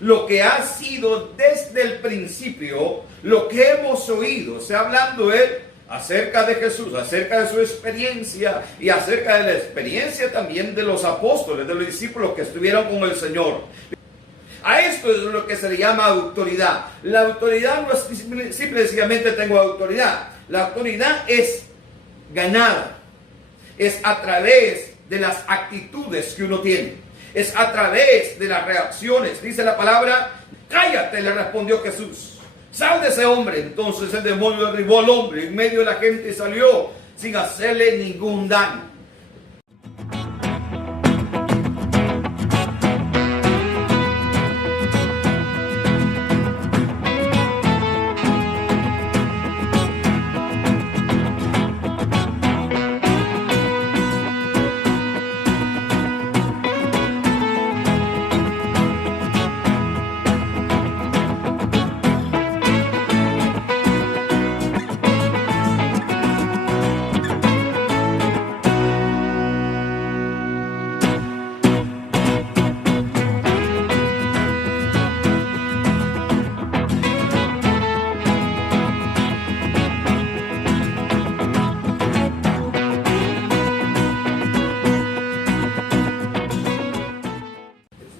lo que ha sido desde el principio, lo que hemos oído. Está hablando él acerca de Jesús, acerca de su experiencia y acerca de la experiencia también de los apóstoles, de los discípulos que estuvieron con el Señor. A esto es lo que se le llama autoridad. La autoridad no es simplemente tengo autoridad. La autoridad es ganada. Es a través de las actitudes que uno tiene. Es a través de las reacciones. Dice la palabra, cállate, le respondió Jesús. Sal de ese hombre. Entonces el demonio derribó al hombre en medio de la gente y salió sin hacerle ningún daño.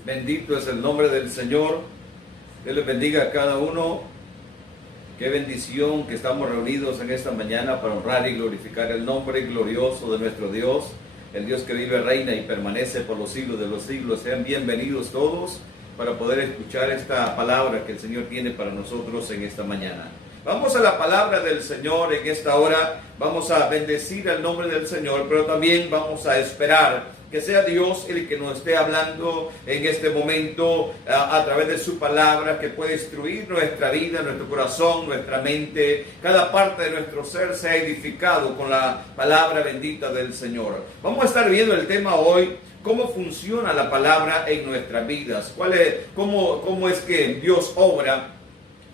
Bendito es el nombre del Señor. Dios les bendiga a cada uno. Qué bendición que estamos reunidos en esta mañana para honrar y glorificar el nombre glorioso de nuestro Dios, el Dios que vive, reina y permanece por los siglos de los siglos. Sean bienvenidos todos para poder escuchar esta palabra que el Señor tiene para nosotros en esta mañana. Vamos a la palabra del Señor en esta hora. Vamos a bendecir el nombre del Señor, pero también vamos a esperar que sea Dios el que nos esté hablando en este momento a través de su palabra, que puede instruir nuestra vida, nuestro corazón, nuestra mente. Cada parte de nuestro ser sea edificado con la palabra bendita del Señor. Vamos a estar viendo el tema hoy, cómo funciona la palabra en nuestras vidas. Cómo es que Dios obra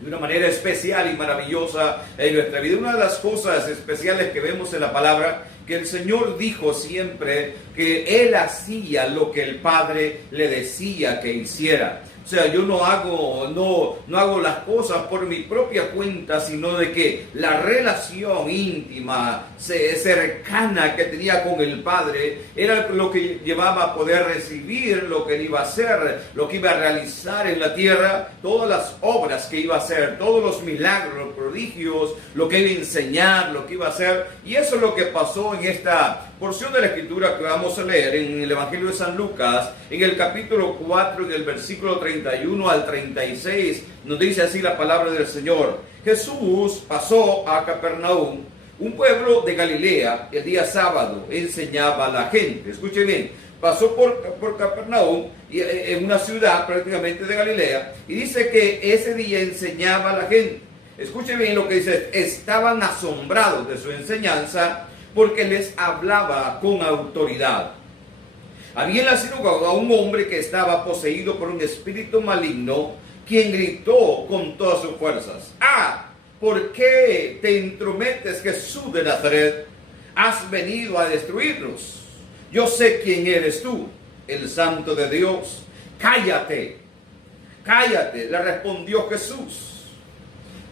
de una manera especial y maravillosa en nuestra vida. Una de las cosas especiales que vemos en la palabra, que el Señor dijo siempre que Él hacía lo que el Padre le decía que hiciera. O sea, yo no hago las cosas por mi propia cuenta, sino de que la relación íntima, cercana que tenía con el Padre, era lo que llevaba a poder recibir lo que Él iba a hacer, lo que iba a realizar en la tierra, todas las obras que iba a hacer, todos los milagros, los prodigios, lo que iba a enseñar, lo que iba a hacer. Y eso es lo que pasó en esta porción de la Escritura que vamos a leer en el Evangelio de San Lucas, en el capítulo 4, en el versículo 31 al 36, nos dice así la palabra del Señor. Jesús pasó a Capernaum, un pueblo de Galilea, el día sábado, enseñaba a la gente. Escuche bien, pasó por Capernaum, en una ciudad prácticamente de Galilea, y dice que ese día enseñaba a la gente. Escuche bien lo que dice, estaban asombrados de su enseñanza, porque les hablaba con autoridad. Había en la sinagoga un hombre que estaba poseído por un espíritu maligno, quien gritó con todas sus fuerzas: ¡Ah! ¿Por qué te entrometes, Jesús de Nazaret? Has venido a destruirnos. Yo sé quién eres tú, el Santo de Dios. Cállate, cállate, le respondió Jesús.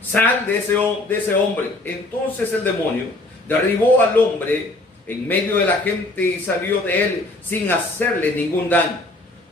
Sal de ese hombre. Entonces el demonio derribó al hombre en medio de la gente y salió de él sin hacerle ningún daño.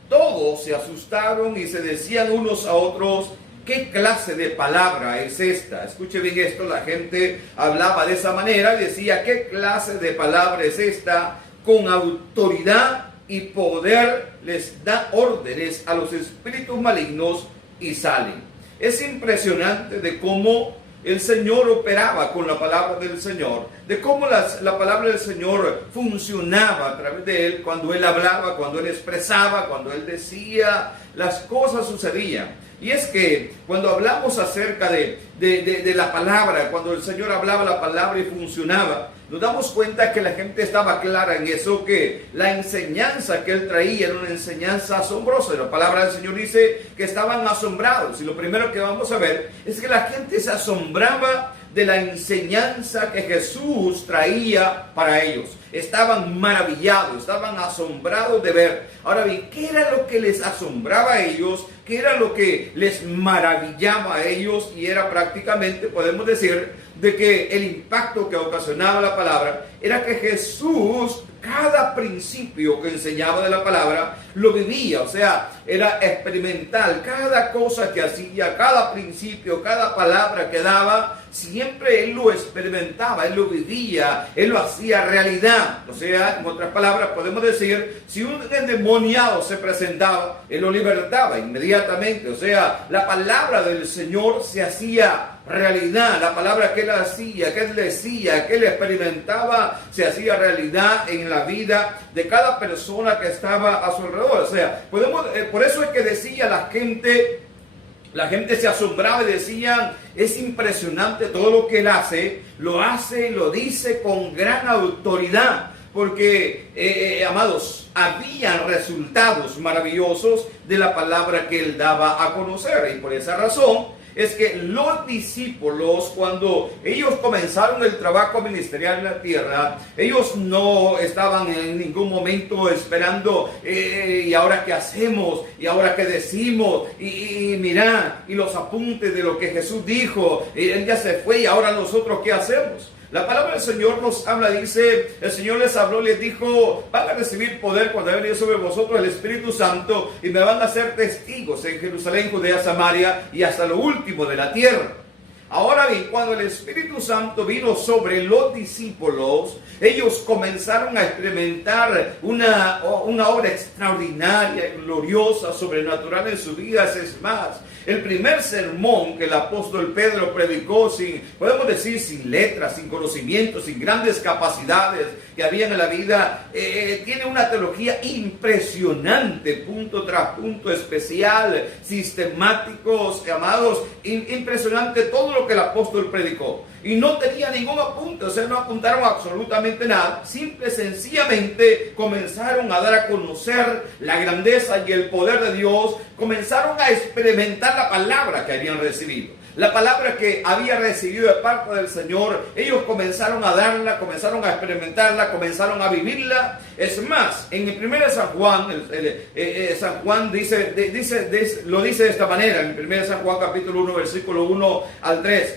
Todos se asustaron y se decían unos a otros: ¿qué clase de palabra es esta? Escuche bien esto, la gente hablaba de esa manera y decía: ¿qué clase de palabra es esta? Con autoridad y poder les da órdenes a los espíritus malignos y salen. Es impresionante de cómo el Señor operaba con la palabra del Señor, de cómo la palabra del Señor funcionaba a través de Él, cuando Él hablaba, cuando Él expresaba, cuando Él decía, las cosas sucedían. Y es que cuando hablamos acerca de la palabra, cuando el Señor hablaba la palabra y funcionaba, nos damos cuenta que la gente estaba clara en eso, que la enseñanza que Él traía era una enseñanza asombrosa. La palabra del Señor dice que estaban asombrados. Y lo primero que vamos a ver es que la gente se asombraba de la enseñanza que Jesús traía para ellos. estaban maravillados, estaban asombrados de ver. Ahora bien, ¿qué era lo que les asombraba a ellos? ¿Qué era lo que les maravillaba a ellos? Y era prácticamente, podemos decir, de que el impacto que ocasionaba la palabra era que Jesús, cada principio que enseñaba de la palabra, lo vivía. O sea, era experimental. Cada cosa que hacía, cada principio, cada palabra que daba, siempre Él lo experimentaba, Él lo vivía, Él lo hacía realidad. O sea, en otras palabras, podemos decir, si un endemoniado se presentaba, Él lo libertaba inmediatamente. O sea, la palabra del Señor se hacía realidad. La palabra que Él hacía, que Él decía, que Él experimentaba, se hacía realidad en la vida de cada persona que estaba a su alrededor. O sea, por eso es que decía la gente se asombraba y decían, es impresionante todo lo que Él hace y lo dice con gran autoridad. Porque, amados, habían resultados maravillosos de la palabra que Él daba a conocer. Y por esa razón es que los discípulos, cuando ellos comenzaron el trabajo ministerial en la tierra, ellos no estaban en ningún momento esperando, ¿y ahora qué hacemos? ¿Y ahora qué decimos? Y mira, y los apuntes de lo que Jesús dijo, Él ya se fue, y ahora nosotros ¿qué hacemos? La palabra del Señor nos habla, dice, el Señor les habló, les dijo, van a recibir poder cuando haya venido sobre vosotros el Espíritu Santo y me van a ser testigos en Jerusalén, Judea, Samaria y hasta lo último de la tierra. Ahora bien, cuando el Espíritu Santo vino sobre los discípulos, ellos comenzaron a experimentar una obra extraordinaria, gloriosa, sobrenatural en sus vidas. Es más, el primer sermón que el apóstol Pedro predicó podemos decir, sin letras, sin conocimientos, sin grandes capacidades que habían en la vida, tiene una teología impresionante, punto tras punto, especial, sistemáticos, amados, impresionante todo lo que el apóstol predicó. Y no tenía ningún apunte, o sea, no apuntaron absolutamente nada. Simple, sencillamente comenzaron a dar a conocer la grandeza y el poder de Dios. Comenzaron a experimentar la palabra que habían recibido. La palabra que había recibido de parte del Señor, ellos comenzaron a darla, comenzaron a experimentarla, comenzaron a vivirla. Es más, en el 1 San Juan, San Juan lo dice de esta manera, en 1 San Juan capítulo 1, versículo 1 al 3.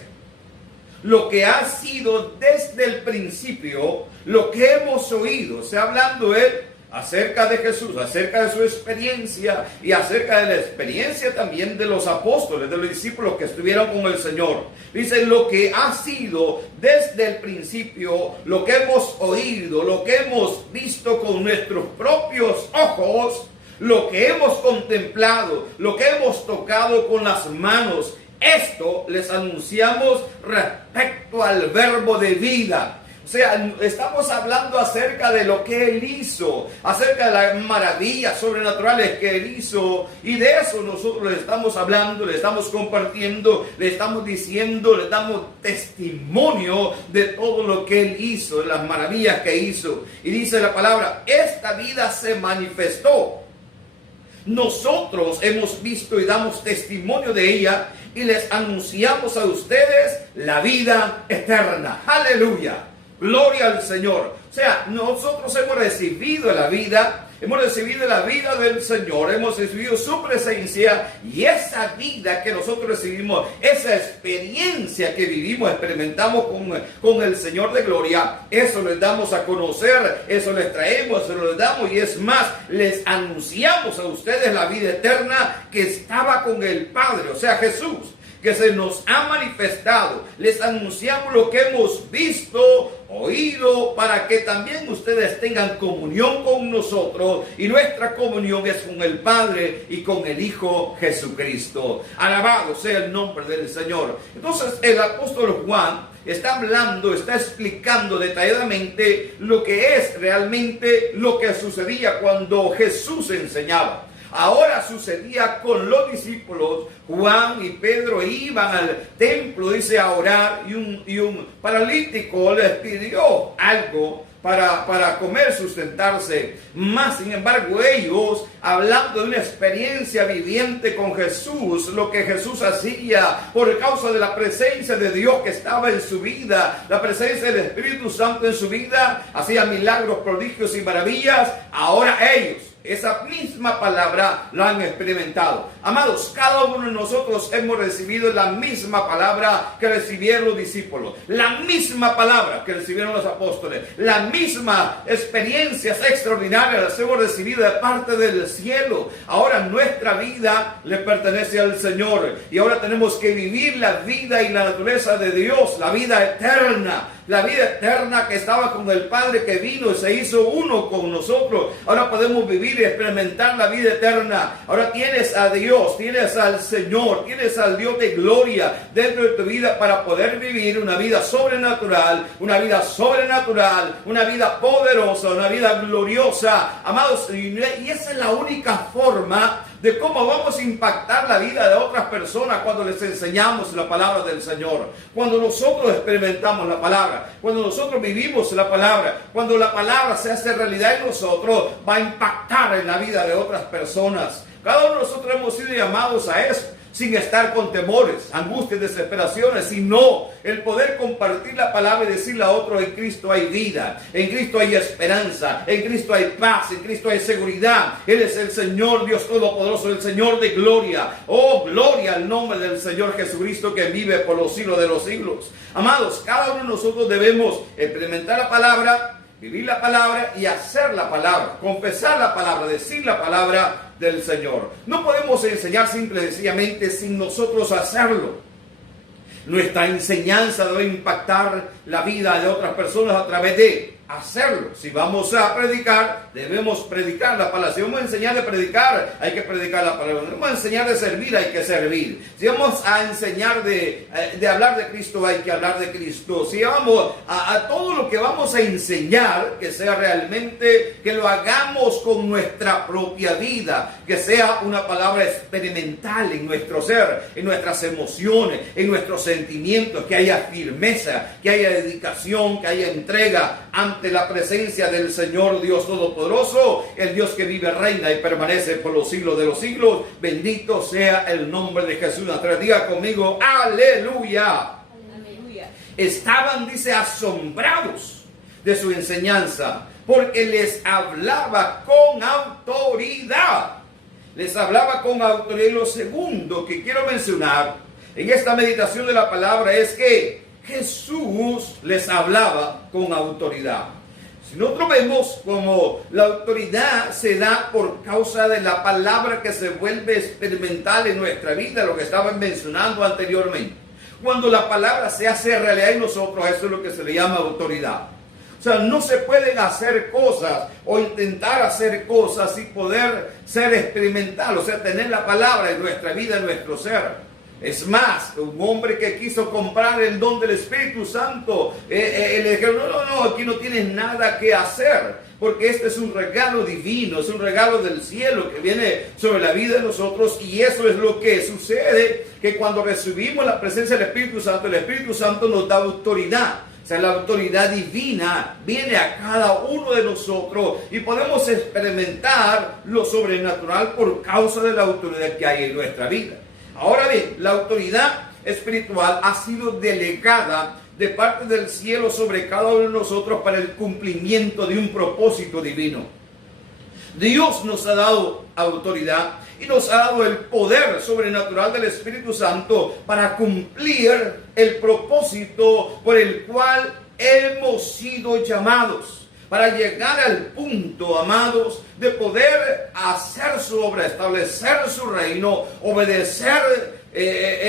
Lo que ha sido desde el principio, lo que hemos oído, o sea, hablando él acerca de Jesús, acerca de su experiencia y acerca de la experiencia también de los apóstoles, de los discípulos que estuvieron con el Señor. Dice, lo que ha sido desde el principio, lo que hemos oído, lo que hemos visto con nuestros propios ojos, lo que hemos contemplado, lo que hemos tocado con las manos. Esto les anunciamos respecto al verbo de vida. O sea, estamos hablando acerca de lo que Él hizo, acerca de las maravillas sobrenaturales que Él hizo. Y de eso nosotros le estamos hablando, le estamos compartiendo, le estamos diciendo, le damos testimonio de todo lo que Él hizo, de las maravillas que hizo. Y dice la palabra, esta vida se manifestó. Nosotros hemos visto y damos testimonio de ella y les anunciamos a ustedes la vida eterna. ¡Aleluya! Gloria al Señor. O sea, nosotros hemos recibido la vida del Señor, hemos recibido su presencia, y esa vida que nosotros recibimos, esa experiencia que vivimos, experimentamos con el Señor de gloria, eso les damos a conocer, eso les traemos, eso les damos, y es más, les anunciamos a ustedes la vida eterna que estaba con el Padre, o sea, Jesús, que se nos ha manifestado. Les anunciamos lo que hemos visto, oído, para que también ustedes tengan comunión con nosotros, y nuestra comunión es con el Padre y con el Hijo Jesucristo. Alabado sea el nombre del Señor. Entonces el apóstol Juan está hablando, está explicando detalladamente lo que es realmente lo que sucedía cuando Jesús enseñaba. Ahora sucedía con los discípulos. Juan y Pedro iban al templo, dice, a orar, y un paralítico les pidió algo para comer, sustentarse. Más sin embargo, ellos, hablando de una experiencia viviente con Jesús, lo que Jesús hacía por causa de la presencia de Dios que estaba en su vida, la presencia del Espíritu Santo en su vida, hacía milagros, prodigios y maravillas. Ahora ellos, esa misma palabra la han experimentado. Amados, cada uno de nosotros hemos recibido la misma palabra que recibieron los discípulos, la misma palabra que recibieron los apóstoles, las mismas experiencias extraordinarias las hemos recibido de parte del cielo. Ahora nuestra vida le pertenece al Señor y ahora tenemos que vivir la vida y la naturaleza de Dios, la vida eterna. La vida eterna que estaba con el Padre, que vino y se hizo uno con nosotros. Ahora podemos vivir y experimentar la vida eterna. Ahora tienes a Dios, tienes al Señor, tienes al Dios de gloria dentro de tu vida para poder vivir una vida sobrenatural, una vida poderosa, una vida gloriosa. Amados, y esa es la única forma de cómo vamos a impactar la vida de otras personas cuando les enseñamos la palabra del Señor. Cuando nosotros experimentamos la palabra, cuando nosotros vivimos la palabra, cuando la palabra se hace realidad en nosotros, va a impactar en la vida de otras personas. Cada uno de nosotros hemos sido llamados a eso, sin estar con temores, angustias, desesperaciones, sino el poder compartir la palabra y decirle a otro: en Cristo hay vida, en Cristo hay esperanza, en Cristo hay paz, en Cristo hay seguridad. Él es el Señor Dios Todopoderoso, el Señor de gloria. Oh, gloria al nombre del Señor Jesucristo, que vive por los siglos de los siglos. Amados, cada uno de nosotros debemos experimentar la palabra, vivir la palabra y hacer la palabra, confesar la palabra, decir la palabra del Señor. No podemos enseñar simple y sencillamente sin nosotros hacerlo. Nuestra enseñanza debe impactar la vida de otras personas a través de hacerlo. Si vamos a predicar, debemos predicar la palabra. Si vamos a enseñar de predicar, hay que predicar la palabra. Si vamos a enseñar de servir, hay que servir. Si vamos a enseñar de hablar de Cristo, hay que hablar de Cristo. Si vamos a todo lo que vamos a enseñar, que sea realmente, que lo hagamos con nuestra propia vida, que sea una palabra experimental en nuestro ser, en nuestras emociones, en nuestros sentimientos, que haya firmeza, que haya dedicación, que haya entrega ante la presencia del Señor Dios Todopoderoso, el Dios que vive, reina y permanece por los siglos de los siglos. Bendito sea el nombre de Jesús. Diga conmigo: aleluya. Aleluya. Estaban, dice, asombrados de su enseñanza, porque les hablaba con autoridad. Les hablaba con autoridad. Y lo segundo que quiero mencionar en esta meditación de la palabra es que Jesús les hablaba con autoridad. Si nosotros vemos como la autoridad se da por causa de la palabra que se vuelve experimental en nuestra vida, lo que estaba mencionando anteriormente. Cuando la palabra se hace realidad en nosotros, eso es lo que se le llama autoridad. O sea, no se pueden hacer cosas o intentar hacer cosas sin poder ser experimental, o sea, tener la palabra en nuestra vida, en nuestro ser. Es más, un hombre que quiso comprar el don del Espíritu Santo, le dijeron: no, aquí no tienes nada que hacer, porque este es un regalo divino, es un regalo del cielo que viene sobre la vida de nosotros. Y eso es lo que sucede, que cuando recibimos la presencia del Espíritu Santo nos da autoridad. O sea, la autoridad divina viene a cada uno de nosotros y podemos experimentar lo sobrenatural por causa de la autoridad que hay en nuestra vida. Ahora bien, la autoridad espiritual ha sido delegada de parte del cielo sobre cada uno de nosotros para el cumplimiento de un propósito divino. Dios nos ha dado autoridad y nos ha dado el poder sobrenatural del Espíritu Santo para cumplir el propósito por el cual hemos sido llamados. Para llegar al punto, amados, de poder hacer su obra, establecer su reino, obedecer,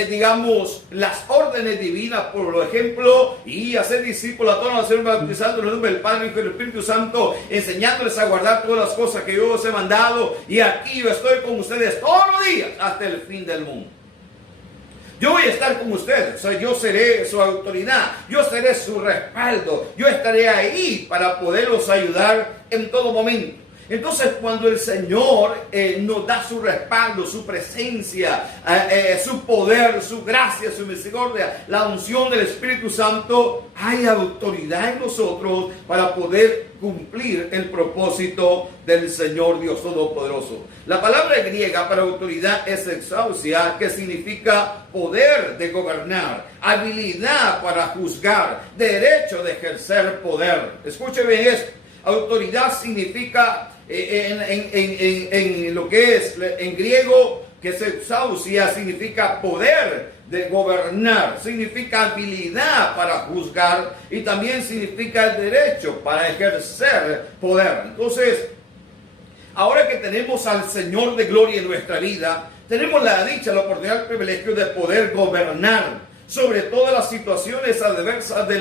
digamos, las órdenes divinas, por ejemplo, y hacer discípulos a todos los naciones, bautizando en el nombre del Padre, Hijo y del Espíritu Santo, enseñándoles a guardar todas las cosas que yo os he mandado, y aquí yo estoy con ustedes todos los días hasta el fin del mundo. Yo voy a estar con ustedes, o sea, yo seré su autoridad, yo seré su respaldo, yo estaré ahí para poderlos ayudar en todo momento. Entonces, cuando el Señor nos da su respaldo, su presencia, su poder, su gracia, su misericordia, la unción del Espíritu Santo, hay autoridad en nosotros para poder cumplir el propósito del Señor Dios Todopoderoso. La palabra griega para autoridad es exousia, que significa poder de gobernar, habilidad para juzgar, derecho de ejercer poder. Escuche bien esto. Autoridad significa en lo que es en griego, que es exousia, significa poder de gobernar, significa habilidad para juzgar y también significa el derecho para ejercer poder. Entonces, ahora que tenemos al Señor de gloria en nuestra vida, tenemos la dicha, la oportunidad, el privilegio de poder gobernar sobre todas las situaciones adversas de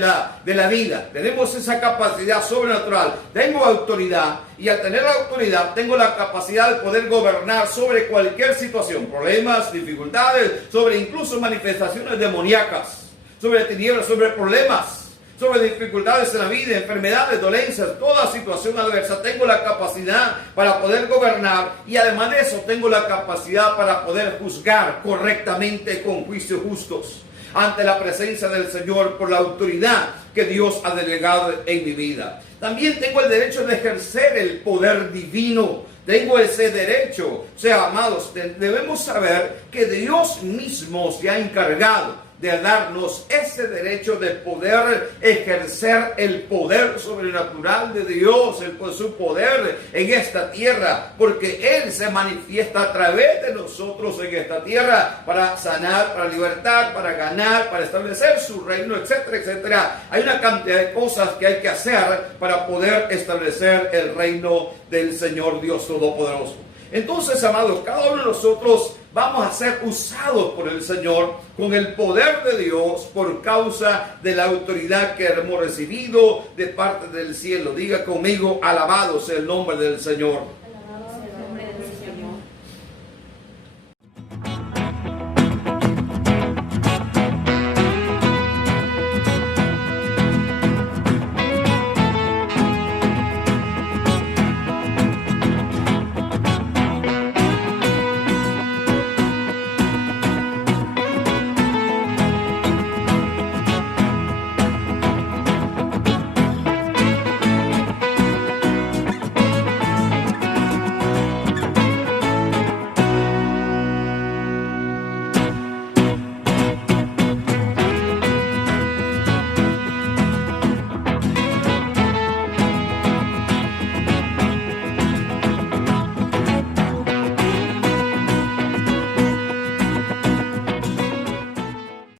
la vida. Tenemos esa capacidad sobrenatural. Tengo autoridad, y al tener la autoridad tengo la capacidad de poder gobernar sobre cualquier situación, problemas, dificultades, sobre incluso manifestaciones demoníacas, sobre tinieblas, sobre problemas, sobre dificultades en la vida, enfermedades, dolencias, toda situación adversa. Tengo la capacidad para poder gobernar, y además de eso tengo la capacidad para poder juzgar correctamente con juicios justos ante la presencia del Señor por la autoridad que Dios ha delegado en mi vida. También tengo el derecho de ejercer el poder divino. Tengo ese derecho. O sea, amados, debemos saber que Dios mismo se ha encargado de darnos ese derecho de poder ejercer el poder sobrenatural de Dios, su poder en esta tierra, porque Él se manifiesta a través de nosotros en esta tierra para sanar, para libertar, para ganar, para establecer su reino, etcétera, etcétera. Hay una cantidad de cosas que hay que hacer para poder establecer el reino del Señor Dios Todopoderoso. Entonces, amados, cada uno de nosotros vamos a ser usados por el Señor con el poder de Dios por causa de la autoridad que hemos recibido de parte del cielo. Diga conmigo, alabado sea el nombre del Señor.